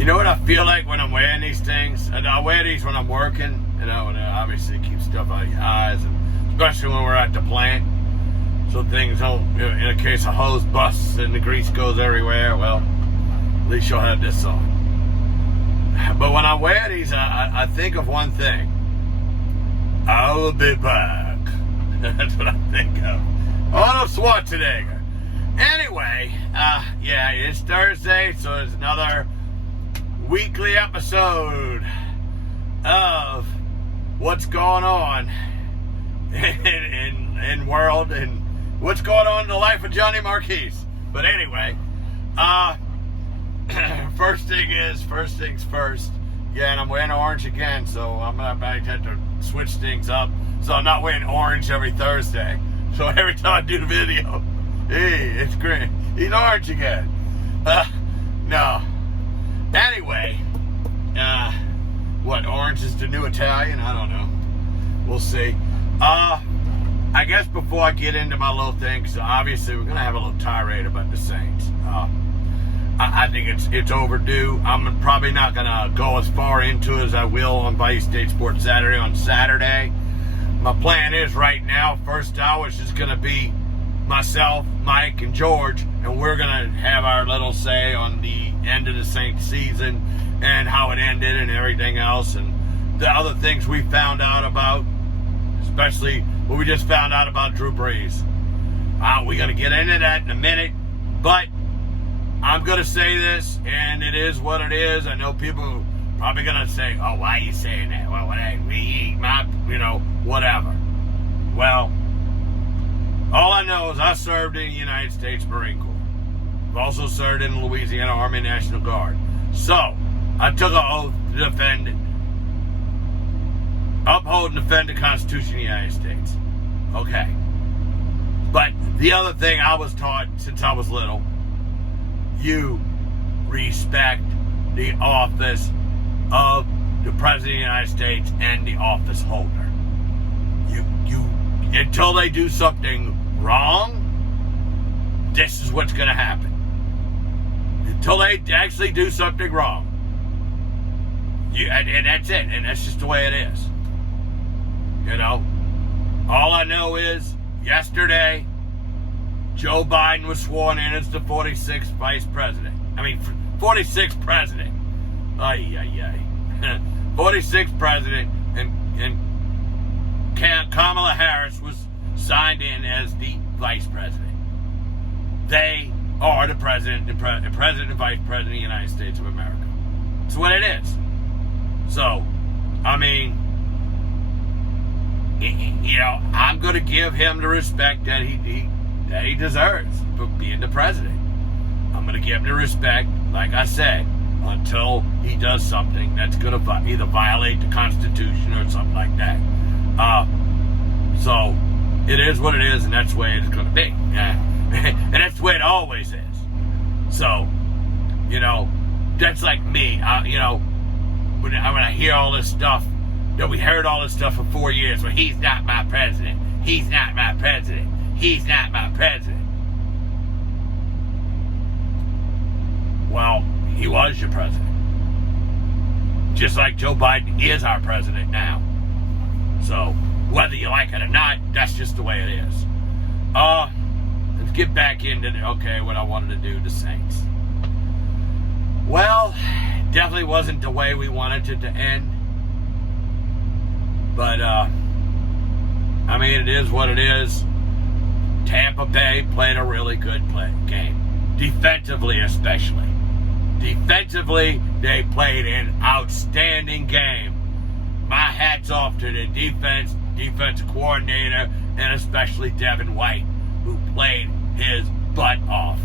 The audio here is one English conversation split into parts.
You know what I feel like when I'm wearing these things? And I wear these when I'm working, and obviously keep stuff out of your eyes, and especially when we're at the plant, so things don't, in a case a hose busts and the grease goes everywhere, well, at least you'll have this on. But when I wear these, I think of one thing. I'll be back. That's what I think of. Arnold Schwarzenegger. Anyway, yeah, it's Thursday, so it's another weekly episode of what's going on in world and what's going on in the life of Johnny Marquise. But anyway, first things first. Yeah, and I'm wearing orange again, so I'm gonna have to switch things up. So I'm not wearing orange every Thursday. So every time I do the video, hey, it's green. He's orange again. No. Anyway, what, orange is the new Italian? I don't know. We'll see. I guess before I get into my little thing, because obviously we're going to have a little tirade about the Saints. I think it's overdue. I'm probably not going to go as far into it as I will on Bayou State Sports Saturday on Saturday. My plan is right now, first hour is just going to be myself, Mike, and George, and we're going to have our little say on the end of the Saints season and how it ended and everything else, and the other things we found out about, especially what we just found out about Drew Brees. We're going to get into that in a minute, but I'm going to say this, and it is what it is. I know people are probably going to say, oh, why are you saying that? Well, we eat my, whatever. Well, all I know is I served in the United States Marine Corps. I've also served in the Louisiana Army National Guard. So, I took an oath to uphold and defend the Constitution of the United States. Okay. But the other thing I was taught since I was little, you respect the office of the President of the United States and the office holder. You until they do something wrong, this is what's going to happen. Until they actually do something wrong. And that's it. And that's just the way it is. All I know is yesterday, Joe Biden was sworn in as the 46th vice president. 46th president. 46th president, and Kamala Harris was signed in as the vice president. They are the president and vice president of the United States of America. That's what it is. So, I'm going to give him the respect that he deserves for being the president. I'm going to give him the respect, like I said, until he does something that's going to either violate the Constitution or something like that. So, it is what it is, and that's the way it's going to be. And that's the way it always is. So, that's like me. When I hear all this stuff, that we heard all this stuff for 4 years, well, he's not my president. He's not my president. He's not my president. Well, he was your president. Just like Joe Biden is our president now. So, whether you like it or not, that's just the way it is. Let's get back into what I wanted to do, the Saints. Well, definitely wasn't the way we wanted it to end. But, it is what it is. Tampa Bay played a really good game. Defensively, especially. Defensively, they played an outstanding game. My hat's off to the defensive coordinator, and especially Devin White, who played his butt off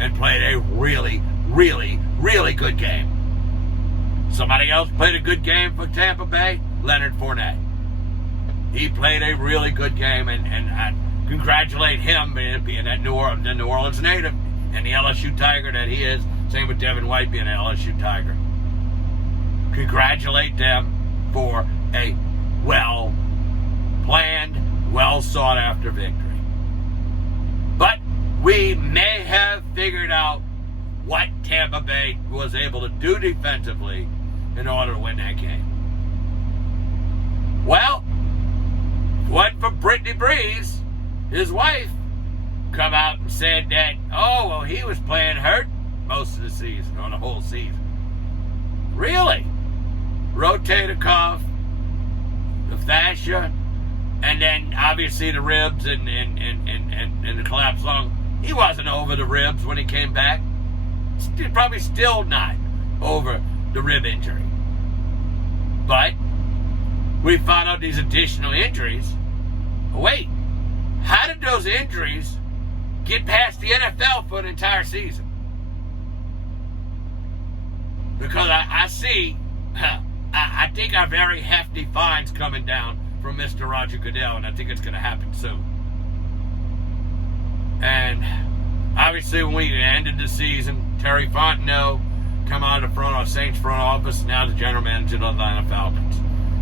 and played a really, really, really good game. Somebody else played a good game for Tampa Bay, Leonard Fournette. He played a really good game, and I congratulate him being the New Orleans native and the LSU Tiger that he is. Same with Devin White being an LSU Tiger. Congratulate them for a well-planned, well-sought-after victory. But we may have figured out what Tampa Bay was able to do defensively in order to win that game. Well, if it wasn't for Brittany Breeze, his wife, come out and said that, oh, well, he was playing hurt most of the season, or the whole season. Really? Rotator cuff, the fascia, and then obviously the ribs and the collapsed lung. He wasn't over the ribs when he came back. Probably still not over the rib injury. But we found out these additional injuries. Wait, how did those injuries get past the NFL for an entire season? Because I see, I think our very hefty fines coming down from Mr. Roger Goodell, and I think it's going to happen soon. And obviously, when we ended the season, Terry Fontenot come out of the Saints front office, now the general manager of the Atlanta Falcons.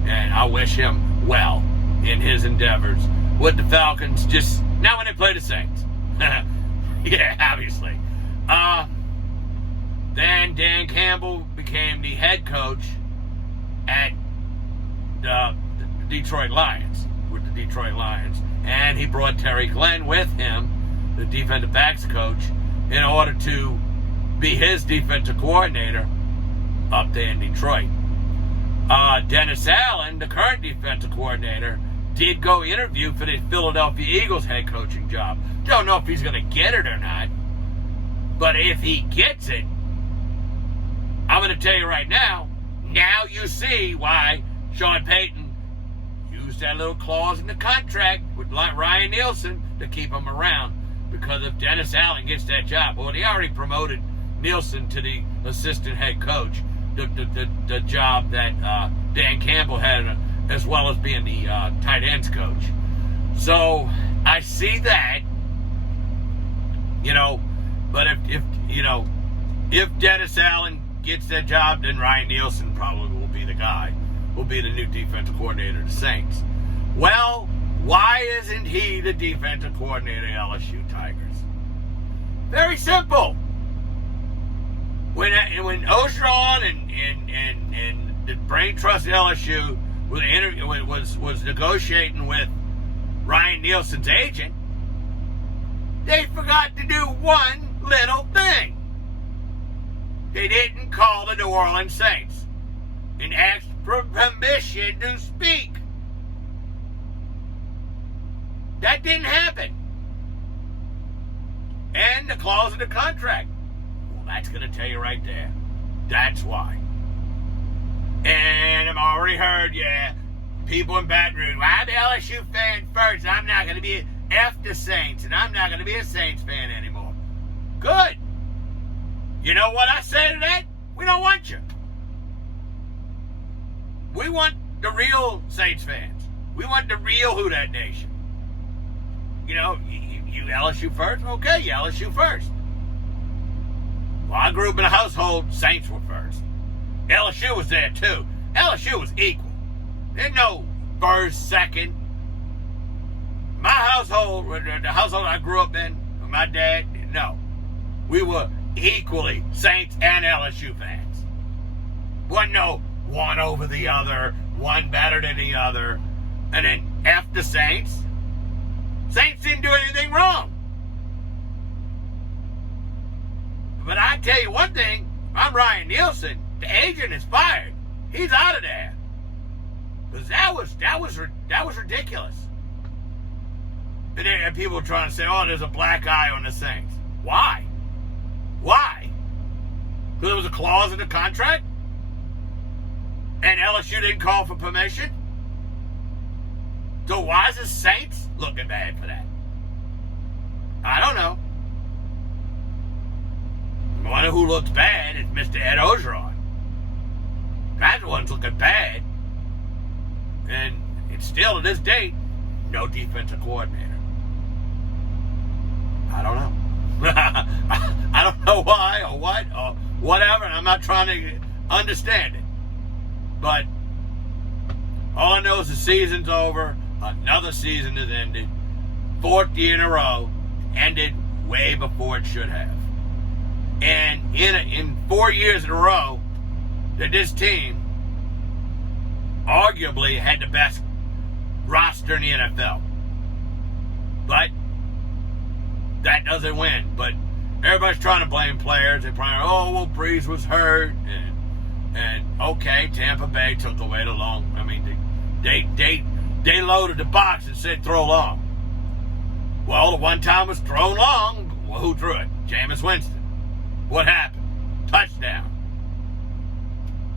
And I wish him well in his endeavors with the Falcons, just not when they play the Saints. Yeah, obviously. Then Dan Campbell became the head coach at the Detroit Lions, with the Detroit Lions. And he brought Terry Glenn with him, the defensive backs coach, in order to be his defensive coordinator up there in Detroit. Dennis Allen, the current defensive coordinator, did go interview for the Philadelphia Eagles head coaching job. Don't know if he's going to get it or not, but if he gets it, I'm going to tell you right now you see why Sean Payton used that little clause in the contract with Ryan Nielsen to keep him around. Because if Dennis Allen gets that job, well, he already promoted Nielsen to the assistant head coach, the job that Dan Campbell had, as well as being the tight ends coach. So I see that, but if Dennis Allen gets that job, then Ryan Nielsen probably will be the guy, will be the new defensive coordinator of the Saints. Well, why isn't he the defensive coordinator of LSU Tigers? Very simple. When Ogeron and the brain trust of LSU was negotiating with Ryan Nielsen's agent, they forgot to do one little thing. They didn't call the New Orleans Saints and ask for permission to speak. That didn't happen. And the clause in the contract. Well, that's going to tell you right there. That's why. And I've already heard, people in Baton Rouge, well, I'm an LSU fan first. I'm not going to be F the Saints, and I'm not going to be a Saints fan anymore. Good. You know what I say to that? We don't want you. We want the real Saints fans. We want the real Who Dat Nation. You LSU first? Okay, you LSU first. Well, I grew up in a household, Saints were first. LSU was there too. LSU was equal. There's no first, second. My household, the household I grew up in, with my dad, no. We were equally Saints and LSU fans. Wasn't no one over the other, one better than the other, and then F the Saints. Saints didn't do anything wrong. But I tell you one thing, I'm Ryan Nielsen. The agent is fired. He's out of there. Because that was ridiculous. And then people were trying to say, oh, there's a black eye on the Saints. Why? Why? Because there was a clause in the contract? And LSU didn't call for permission? So why is the Saints looking bad for that? I don't know. The one who looks bad is Mr. Ed Ogeron. That's the one's looking bad. And it's still, to this date, no defensive coordinator. I don't know. I don't know why or what or whatever, and I'm not trying to understand it. But all I know is the season's over. Another season has ended. 4th year in a row. Ended way before it should have. And in 4 years in a row that this team arguably had the best roster in the NFL. But that doesn't win. But everybody's trying to blame players. They're probably, oh, well, Breeze was hurt. And okay, Tampa Bay took away the long. I mean, they loaded the box and said throw long. Well, the one time was thrown long. Well, who threw it? Jameis Winston. What happened? Touchdown.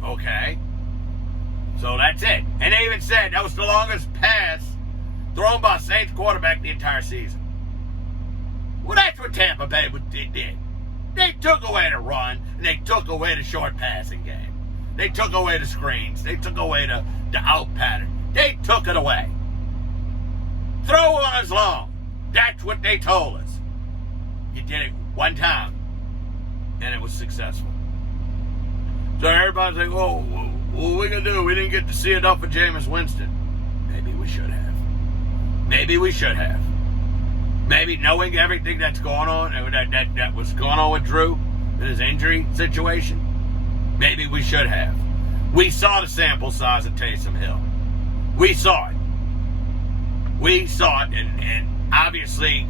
Okay. So that's it. And they even said that was the longest pass thrown by a Saints quarterback the entire season. Well, that's what Tampa Bay did. They took away the run, and they took away the short passing game. They took away the screens. They took away the out pattern. They took it away. Throw on us long. That's what they told us. You did it one time, and it was successful. So everybody's like, oh, what are we going to do? We didn't get to see enough of Jameis Winston. Maybe we should have. Maybe we should have. Maybe knowing everything that's going on, and that was going on with Drew and his injury situation, maybe we should have. We saw the sample size of Taysom Hill. We saw it. We saw it, and obviously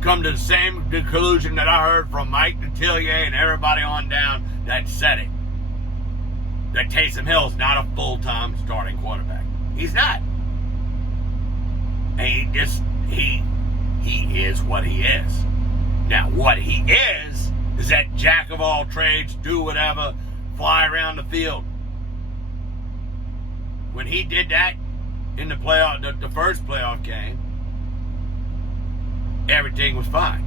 come to the same conclusion that I heard from Mike Detillier and everybody on down that said it. That Taysom Hill is not a full-time starting quarterback. He's not. And he is what he is. Now, what he is that jack of all trades, do whatever, fly around the field. When he did that in the playoff, the first playoff game, everything was fine.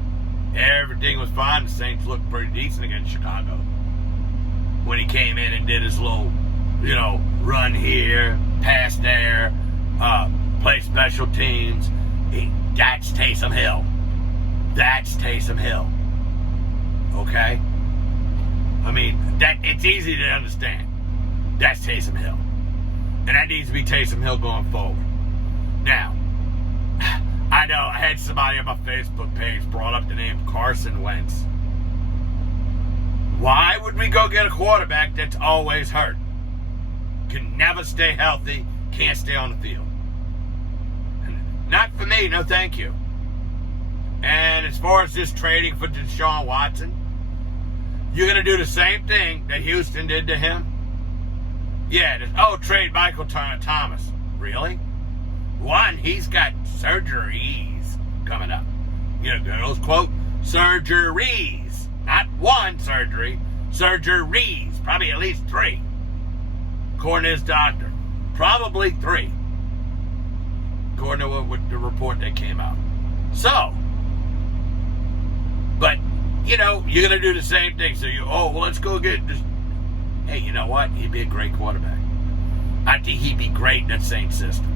Everything was fine. The Saints looked pretty decent against Chicago. When he came in and did his little, run here, pass there, play special teams. That's Taysom Hill. That's Taysom Hill. Okay? I mean, it's easy to understand. That's Taysom Hill. And that needs to be Taysom Hill going forward. Now, I know I had somebody on my Facebook page brought up the name Carson Wentz. Why would we go get a quarterback that's always hurt? Can never stay healthy, can't stay on the field. Not for me, no thank you. And as far as just trading for Deshaun Watson, you're going to do the same thing that Houston did to him? Yeah, trade Michael Thomas. Really? One, he's got surgeries coming up. Those quote, surgeries. Not one surgery, surgeries. Probably at least 3. According to his doctor. Probably 3. According to the report that came out. So, but, you're going to do the same thing. So let's go get this. Hey, you know what? He'd be a great quarterback. I think he'd be great in that Saints system.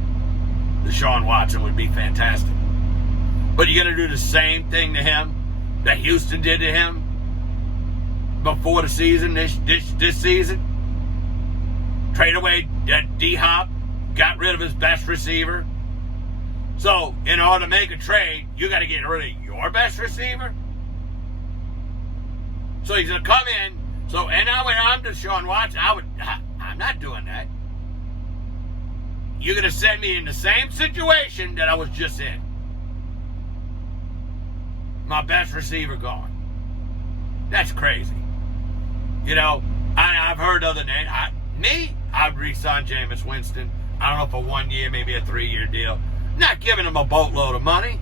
Deshaun Watson would be fantastic. But you're going to do the same thing to him that Houston did to him before the season, this season? Trade away D-Hop, got rid of his best receiver. So, in order to make a trade, you got to get rid of your best receiver? So he's going to come in. So, and now when I'm Deshaun Watson, I'm not doing that. You're going to send me in the same situation that I was just in. My best receiver gone. That's crazy. I've heard other names. I'd re-sign Jameis Winston. I don't know, for 1 year, maybe a 3-year deal. Not giving him a boatload of money.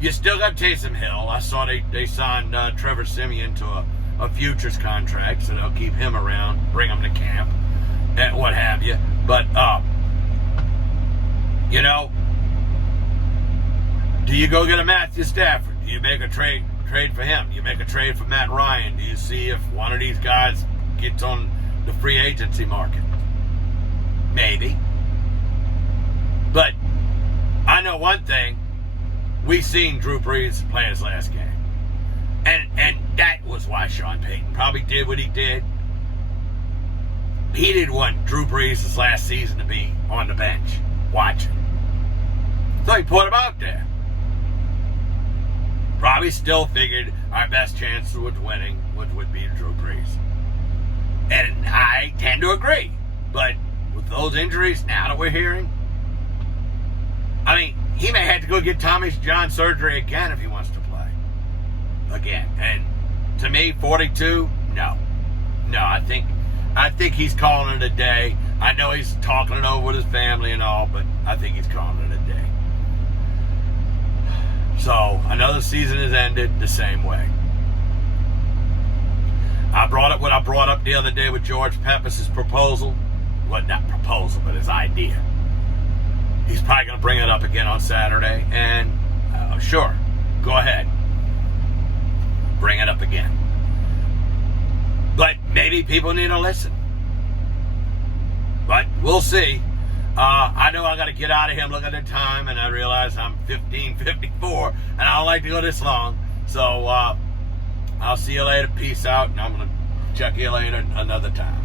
You still got Taysom Hill. I saw they signed Trevor Siemian to a futures contract, so they'll keep him around, bring him to camp, and what have you. But, do you go get a Matthew Stafford? Do you make a trade for him? Do you make a trade for Matt Ryan? Do you see if one of these guys gets on the free agency market? Maybe. But I know one thing. We've seen Drew Brees play his last game. And that was why Sean Payton probably did what he did. He didn't want Drew Brees' last season to be on the bench watching. So he put him out there. probably still figured our best chance of winning would be Drew Brees. And I tend to agree. But with those injuries now that we're hearing, I mean, he may have to go get Tommy John surgery again if he wants to play. Again. And to me, 42, no. No, I think he's calling it a day. I know he's talking it over with his family and all, but I think he's calling it a day. So, another season has ended the same way. I brought up what I brought up the other day with George Pepper's proposal. Well, not proposal, but his idea. He's probably going to bring it up again on Saturday, and sure, go ahead. Bring it up again. But maybe people need to listen. But we'll see. I know I got to get out of here. I'm looking at the time, and I realize I'm 15:54, and I don't like to go this long. So I'll see you later. Peace out, and I'm going to check you later another time.